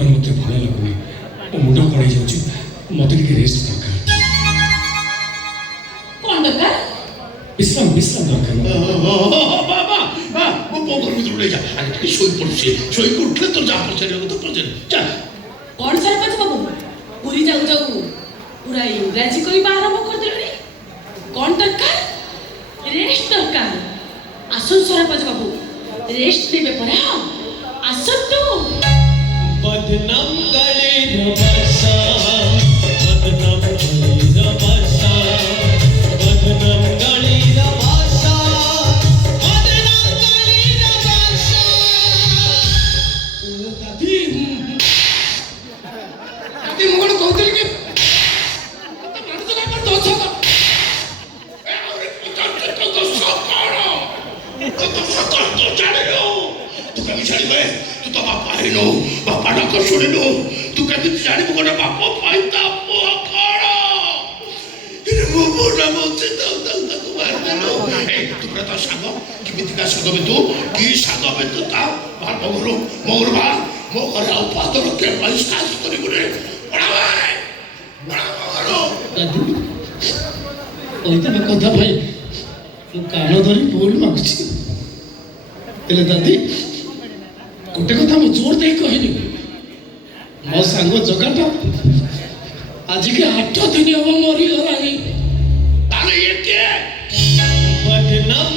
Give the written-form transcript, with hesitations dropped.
ବର୍ତ୍ତମାନ ମୋତେ ଭଲ ଲାଗୁନି। ମୋ ମୁଣ୍ଡ କଣ ହେଇଯାଉଛି। ମୋତେ ଟିକେ ରେଷ୍ଟ ଦରକାର। କ'ଣ ଦରକାର? ବିଶ୍ରାମ ଦରକାର। ମୋ ପୁଅ ଘରକୁ ତୁ ନେଇଯା। ଆରେ ଟିକେ ଶୋଇ ପଡୁଛି। ଶୋଇକି ଉଠିଲେ ତ ଯାହା ପଚାରିବାକୁ ତ ପଚାରି ଯା। କ'ଣ ସରପଞ୍ଚ ବାବୁ ପୁରୀ ଯାଉ ଯାଉ ପୁରା ଇଂରାଜୀ କହିବା ଆରମ୍ଭ କରିଦେଲଣି। କ'ଣ ଦରକାର? ରେଷ୍ଟ ଦରକାର। ଆସନ୍ତୁ ସରପଞ୍ଚ ବାବୁ ରେଷ୍ଟ ନେବେ ପରା। ଆସନ୍ତୁ। बदनाम गले रबसा बदनाम गले रबसा बदनाम गले रबसा बदनाम गले रबसा ଦାଦି ମୁଁ କ'ଣ କହୁଥିଲି କି तू कभी जानिबे तू तो बापा है नो बापा ना कर सुने नो तू कभी जानिबे कोना बापा पाइता पुआ खाड़ा इने मो ना मोते ता तू मार देनो ए तू प्रता साग किमिति का साग में तू की साग में तू ता बार मोर बार मो घर आ पातर के पैसा करी गुरे बड़ा दादी ओइता में कथा भाई तू कान धरी बोल मागुची एले दादी गोटे कथा मैं जोर दे कहनी मो सांग जगाटा आज के 8 दिन हम मरी गलानी ताले ये के बदनाम